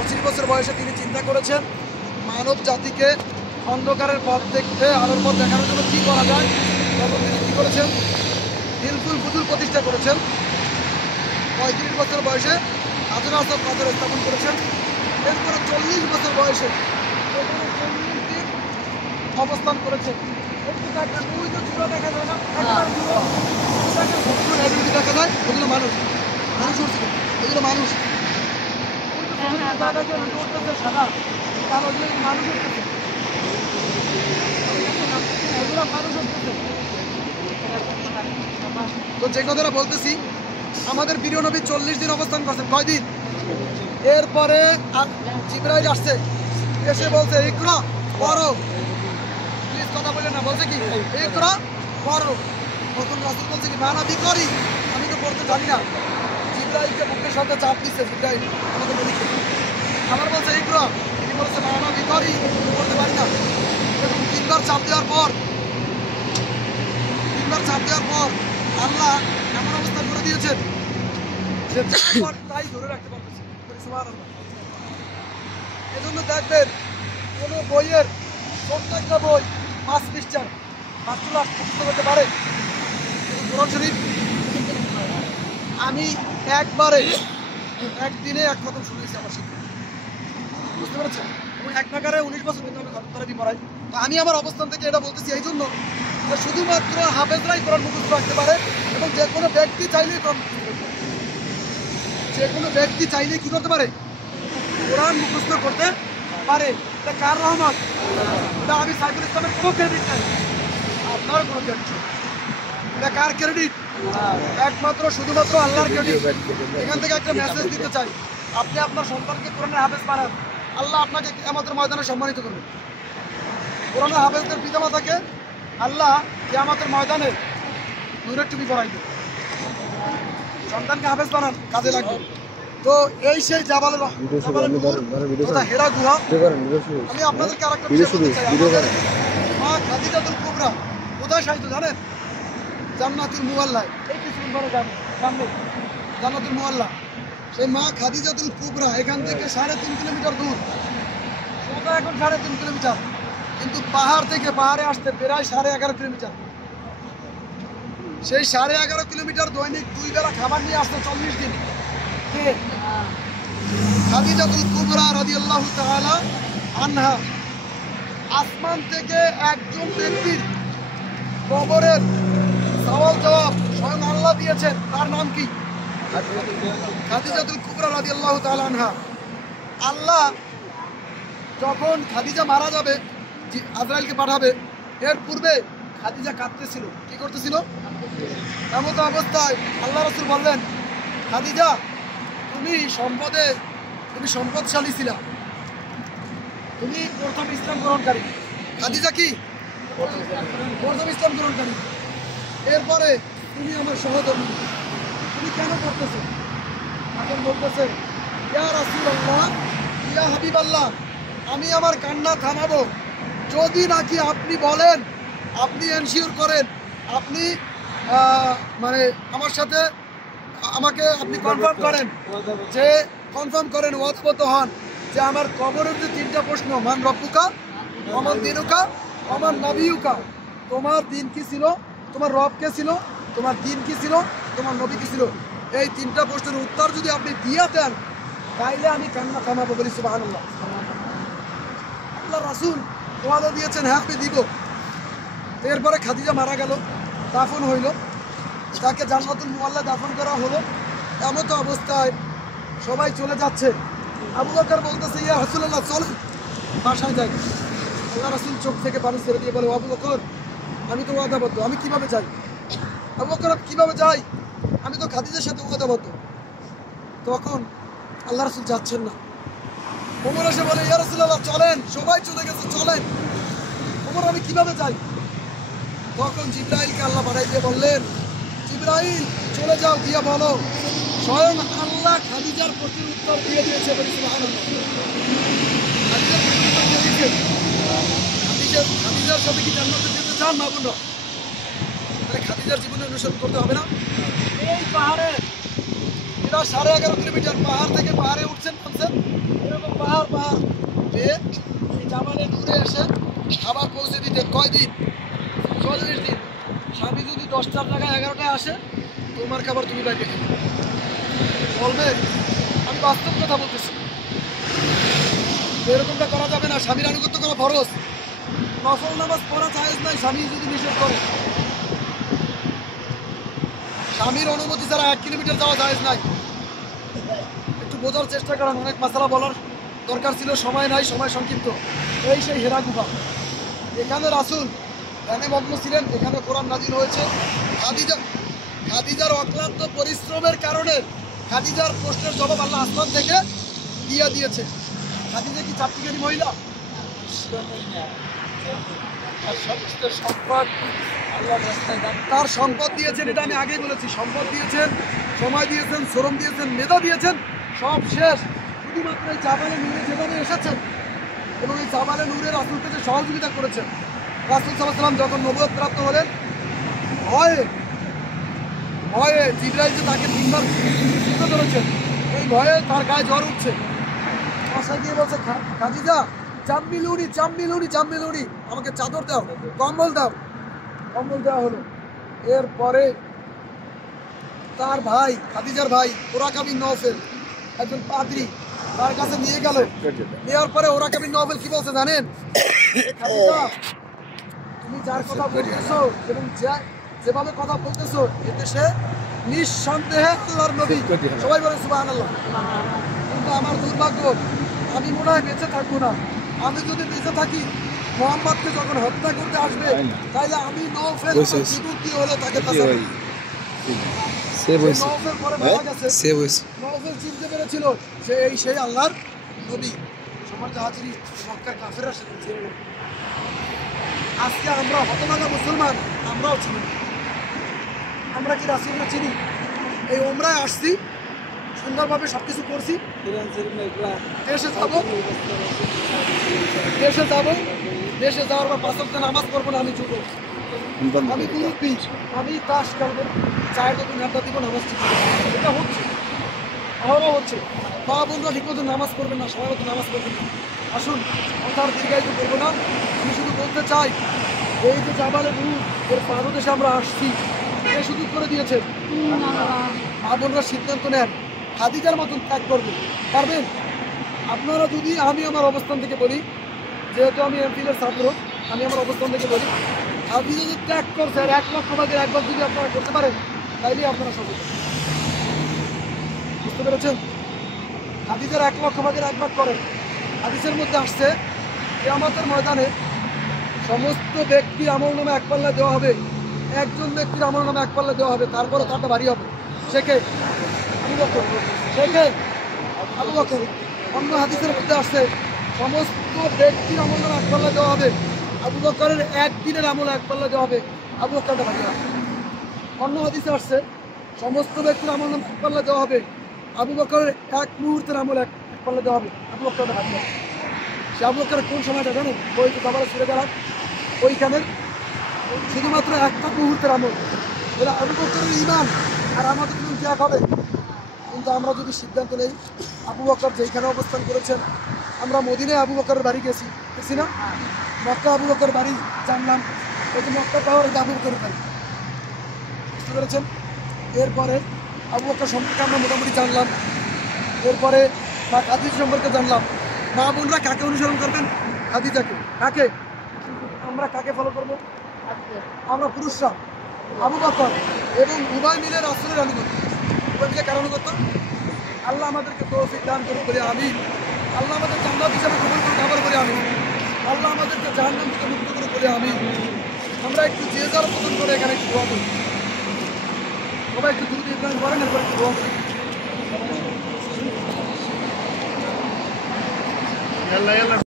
25 বছর বয়সে তিনি চিন্তা করেছেন মানব জাতিকে অন্ধকারের পথ থেকে আলোর পথ দেখানোর জন্য কী করা যায়। তখন তিনি কী করেছেন, হিলফুল ফুজুল প্রতিষ্ঠা করেছেন। 35 বছর বয়সে হাজরা আসদ কবর স্থাপন করেছেন। এরপরে 40 বছর বয়সে 40 দিন অবস্থান করেছেন। একটা দুই তো চূড়া দেখা যায় না, দেখা যায় ওগুলো মানুষ মানুষ উঠছে, ওগুলো মানুষ সাদা কালো দিয়ে মানুষ উঠতেছে, এগুলো মানুষ উঠতেছে। তো যে কথাটা বলতেছি, আমাদের প্রিয় নবী 40 দিন অবস্থান করছেন। কয়দিন? এরপরে জিবরাইল আসছে, এসে বলছে ইকরা পড়ো, প্লিজ কথা বলেন না, বলছে কি ইকরা পড়ো। তখন রাসূল বলছে কি মানা বিকরি, আমি তো পড়তে জানি না। জিবরাইলকে বুকের সাথে চাপ দিচ্ছে, জিবরাইল আমাদের নবীকে, আবার বলছে ইকরা, তিনি বলছে মানা বিকরি, পড়তে পারি না। এবং তিনবার চাপ দেওয়ার পর আল্লাহ এমন অবস্থা করে দিয়েছেন যে তাই ধরে রাখতে পারতেছে। সুবহানাল্লাহ। এজন্য দেখবেন কোনো বইয়ের প্রত্যেকটা বই 5 পৃষ্ঠার 5 লাখ মুখস্থ করতে পারে, কিন্তু কোরআন শরীফ আমি একদিনে এক খতম শুনেছি আমার শিক্ষা, বুঝতে পেরেছেন? এবং এক নাগারে 19 বছর কিন্তু আমি খতম পড়াই। তো আমি আমার অবস্থান থেকে এটা বলতেছি এই জন্য যে শুধুমাত্র হাফেজরাই কোরআন মুখস্থ রাখতে পারে, এবং যে কোনো ব্যক্তি চাইলেই কোরআন মুখস্থ করতে পারে। যে কোনো ব্যক্তি চাইলেই কী করতে পারে? কোরআন মুখস্থ করতে পারে। এটা কার রহমত? এটা আমি সাইফুল ইসলামের কোনো ক্রেডিট নাই, আপনার কোনো ক্রেডিট নেই। এটা কার ক্রেডিট? একমাত্র শুধুমাত্র আল্লাহর ক্রেডিট। এখান থেকে একটা মেসেজ দিতে চাই, আপনি আপনার সন্তানকে কোরআনের হাফেজ বানান, আল্লাহ আপনাকে কিয়ামতের ময়দানে সম্মানিত করবে। কোরআনের হাফেজদের পিতামাতাকে আল্লাহ কিয়ামতের ময়দানে নূরের টুপি পরাইবে। সন্তানকে হাফেজ বানান, কাজে লাগবে। তো এই সেই জাবালের তথা হেরা গুহা। আমি আপনাদেরকে আরেকটা বিষয় বলতে চাই, মা খাদিজাতুল কুবরা কোথায় শায়িত জানেন? জান্নাতুল মুআল্লা। এই কিছুদিন পরে যাবেন সামনে জান্নাতুল মুআল্লা। সেই মা খাদিজাতুল কুবরা এখান থেকে 3.5 কিলোমিটার দূর, সোজা এখন 3.5 কিলোমিটার, কিন্তু পাহাড় থেকে পাহাড়ে আসতে প্রায় 11.5 কিলোমিটার। সেই 11.5 কিলোমিটার দৈনিক 2 বেলা খাবার নিয়ে আসতে 40 দিন। কে? খাদিজাতুল কুবরা রাদিয়াল্লাহু তাআলা আনহা। আসমান থেকে একজন ব্যক্তির কবরের সওয়াল জবাব স্বয়ং আল্লাহ দিয়েছেন। তার নাম কি? খাদিজাতুল কুবরা রাদিয়াল্লাহু তাআলা আনহা। আল্লাহ যখন খাদিজা মারা যাবে, আজরাইলকে পাঠাবে, এর পূর্বে খাদিজা কাঁদতেছিল। কি করতেছিল? এমন অবস্থায় আল্লাহ রাসূল বললেন, খাদিজা তুমি সম্পদশালী ছিলা, তুমি প্রথম ইসলাম গ্রহণকারী। খাদিজা কি? প্রথম ইসলাম গ্রহণকারী। এরপরে তুমি আমার সহধর্মী, তুমি কেন করতেছো? এখন বলতেছে ইয়া রাসূলুল্লাহ, ইয়া হাবিবাল্লাহ, আমি আমার কান্না থামাবো যদি নাকি আপনি বলেন, আপনি এনশিওর করেন, আপনি মানে আমার সাথে আমাকে আপনি কনফার্ম করেন ওয়াদবদ্ধ হন যে আমার কবরের যে 3টা প্রশ্ন, মান রব্বুকা, ওমান দীনুকা, ওমান নবিয়ুকা, তোমার দিন কি ছিল, তোমার রব কে ছিল, তোমার দিন কি ছিল, তোমার নবী কি ছিল, এই 3টা প্রশ্নের উত্তর যদি আপনি দিয়ে দেন তাইলে আমি কান্না থামাবো। বলি সুবহানাল্লাহ। আল্লাহ রাসূল ওয়াদা দিয়েছেন, হ্যাঁ আমি দিব। এরপরে খাদিজা মারা গেল, দাফন হইল, তাকে জান্নাতুল মুআল্লা দাফন করা হলো। এমতো অবস্থায় সবাই চলে যাচ্ছে। আবু বকর বলতেছে ইয়া রাসূলুল্লাহ, চলেন বাসায় যাই। আল্লাহ রাসূল চোখ থেকে পানি ছেড়ে দিয়ে বলে, আবু বকর আমি তো ওয়াদাবদ্ধ, আমি কিভাবে যাই? আবু বকর কিভাবে যাই? আমি তো খাদিজার সাথে ওয়াদাবদ্ধ। তখন আল্লাহ রাসূল যাচ্ছেন না। ওমর এসে বলে ইয়া রাসূলুল্লাহ চলেন, সবাই চলে গেছে, চলেন। ওমর আমি কিভাবে যাই? তখন জিবরাইলকে আল্লাহ পাঠাই দিয়ে বললেন, জিবরাইল চলে যাও, গিয়ে বলো স্বয়ং আল্লাহ খাদিজার প্রশ্নের উত্তর দিয়ে দিয়েছে। বলি সুবহানাল্লাহ। খাদিজার সাথে কি জান্নাতে যেতে চান মা বোনরা? তাহলে খাদিজার জীবনে অনুসরণ করতে হবে না? এই পাহাড়ে এরা 11.5 কিলোমিটার পাহাড় থেকে পাহাড়ে উঠছেন, নামছেন, এরকম এসে আবার পৌঁছে দিতেন। কয়দিন? 40 দিন। স্বামী যদি 10টার জায়গায় 11টায় আসে, তোমার খাবার তুমি বাইরে খাবে। বলবে আমি বাস্তব কথা বলতেছি, এরকমটা করা যাবে না। স্বামীর আনুগত্য করা ফরজ, নফল নামাজ পড়া জায়েজ নাই স্বামী যদি নিষেধ করে। স্বামীর অনুমতি ছাড়া 1 কিলোমিটার যাওয়া জায়েজ নাই। একটু বোঝার চেষ্টা করেন, অনেক মাসালা বলার দরকার ছিল, সময় নাই, সময় সংক্ষিপ্ত। এই সেই হেরা গুহা, এখানে রাসূল ধ্যানে মগ্ন ছিলেন, এখানে কোরআন নাজিল হয়েছে। খাদিজার অক্লান্ত পরিশ্রমের কারণে খাদিজার প্রশ্নের জবাব আল্লাহ আসমান থেকে দিয়ে দিয়েছে। খাদিজা কি চারটিখানি মহিলা? তার সম্পদ দিয়েছেন, এটা আমি আগেই বলেছি। সম্পদ দিয়েছেন, সময় দিয়েছেন, শ্রম দিয়েছেন, মেধা দিয়েছেন, সব শেষ। শুধুমাত্র এই জাবালে নূরে যেভাবে এসেছেন এবং এই জাবালে নূরে রাসূলকে যে সহযোগিতা করেছেন। রাসূল সাল্লাল্লাহু আলাইহি ওয়াসাল্লাম যখন নবুয়ত প্রাপ্ত হলেন, ভয়ে জিবরাইল যে তাকে 3 বার ছুঁতে ধরেছেন, এই ভয়ে তার গায়ে জ্বর উঠছে। বাসায় গিয়ে বলছে, খাদিজা জাম্মিলুনি, আমাকে চাদর দাও, কম্বল দাও। কম্বল দেওয়া হলো। এরপরে তার ভাই, খাদিজার ভাই ওরাকা বিন নওফেল, একজন পাদ্রী, তার কাছে নিয়ে গেল। নেওয়ার পরে ওরাকা বিন নওফেল কি বলছে জানেন? খাদিজা, তুমি যার কথা বলতেছো এবং যেভাবে কথা বলতেছো, এতে সে নিঃসন্দেহে আল্লাহর নবী। সবাই বলে সুবহানাল্লাহ। কিন্তু আমার দুর্ভাগ্য, আমি মনে হয় বেঁচে থাকবো না। আমি যদি বেঁচে থাকি, মুহাম্মদকে যখন হত্যা করতে আসবে, তাইলে আমি নওফেল কি হলো তাকে বাঁচাবো। নওফেল চিনতে পেরেছিল যে এই সেই আল্লাহর নবী। সমাজ হাজিরি, মক্কার কাফেররা সেটা চিনে না। আজকে আমরা হতভাগা মুসলমান, আমরাও চিনি। আমরা কি রাসূলকে চিনি? এই ওমরায় আসছি, সুন্দরভাবে সবকিছু করছি, দেশে যাওয়ার পর 5 ওয়াক্ত নামাজ পড়বো না, আমি যুবক, আমি মুরব্বী, আমি তাস খেলবো, চায়ের দোকানে আড্ডা দিব, নামাজ ঠিক এটা হচ্ছে, আমারও হচ্ছে। মা বোনরা ঠিক মতো নামাজ পড়বেন না, সবাই মতো নামাজ পড়বেন না। আসুন, কথা আর দীর্ঘায়িত করবো না। আমি শুধু বলতে চাই, এই যে জাবালে নূর, এর পাদদেশে আমরা আসছি, এ সুযোগ করে দিয়েছে। মা বোনরা সিদ্ধান্ত নেন, খাদিজার মতন ত্যাগ করবে, পারবেন? আপনারা যদি, আমি আমার অবস্থান থেকে বলি, যেহেতু আমি এমফিলের ছাত্র, আমি আমার অবস্থান থেকে বলি, খাদিজা যদি ত্যাগ করছে আর 1 লক্ষ ভাগের 1 ভাগ যদি আপনারা করতে পারেন, তাইলেই আপনারা সফল। বুঝতে পেরেছেন? খাদিজার 1 লক্ষ ভাগের 1 ভাগ করেন। হাদিসের মধ্যে আসছে, কিয়ামতের ময়দানে সমস্ত ব্যক্তির আমলনামা 1 পাল্লা দেওয়া হবে। একজন ব্যক্তির আমলনামা 1 পাল্লা দেওয়া হবে, তারপরে তারটা ভারী হবে। সে কে? আবু বকর। সে কে? আবু বকর। অন্য হাদিসের মধ্যে আসছে, সমস্ত ব্যক্তির আমলনামা 1 পাল্লা দেওয়া হবে, আবু বকরের একদিনের আমল 1 পাল্লা দেওয়া হবে, আবু বকরটা ভারী হবে। অন্য হাদিসে আসছে, সমস্ত ব্যক্তির আমলনামা 1 পাল্লা দেওয়া হবে, আবু বকরের 1 মুহূর্তের আমল 1 পাল্লা দেওয়া হবে, আবু বকরটা ভারী হবে। সে আবু বকরের কোন সময়টা জানেন? ওই তো বাবার সুরে গেলাম, ওইখানের শুধুমাত্র 1টা মুহূর্তের আমল। এরা আবু বকরের ঈমান আর আমাদের কিন্তু এক হবে। কিন্তু আমরা যদি সিদ্ধান্ত নেই, আবু বকর যেখানে অবস্থান করেছেন, আমরা মদিনায় আবু বকরের বাড়ি গেছি না, মক্কা আবু বকর বাড়ি জানলাম, ওই যে মক্কা পাওয়ার আবু বকরের বাড়ি। বুঝতে পেরেছেন? এরপরে আবু বকর সম্পর্কে আমরা মোটামুটি জানলাম। এরপরে খাদিজা সম্পর্কে জানলাম। মা বোনরা কাকে অনুসরণ করবেন? খাদিজাকে। কাকে? আমরা কাকে ফলো করবো? আমরা পুরুষরা আবু বকর এবং উভয় মিলে রাসূলের আনুগত্য। উভয় মিলে কার আনুগত্য? আল্লাহ আমাদেরকে তৌফিক দান করুন বলে আমিন। আল্লাহ আমাদের জান্নাত হিসাবে কবুল করুন আবার বলে আমিন। আল্লাহ আমাদেরকে জাহান্নাম থেকে মুক্ত করুন বলে আমিন। আমরা একটু যে যার পতন করে এখানে একটু দোয়া করি। সবাই একটু দুরূদ ইব্রাহিম করেন, এরপর একটু দোয়া করি।